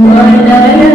one another.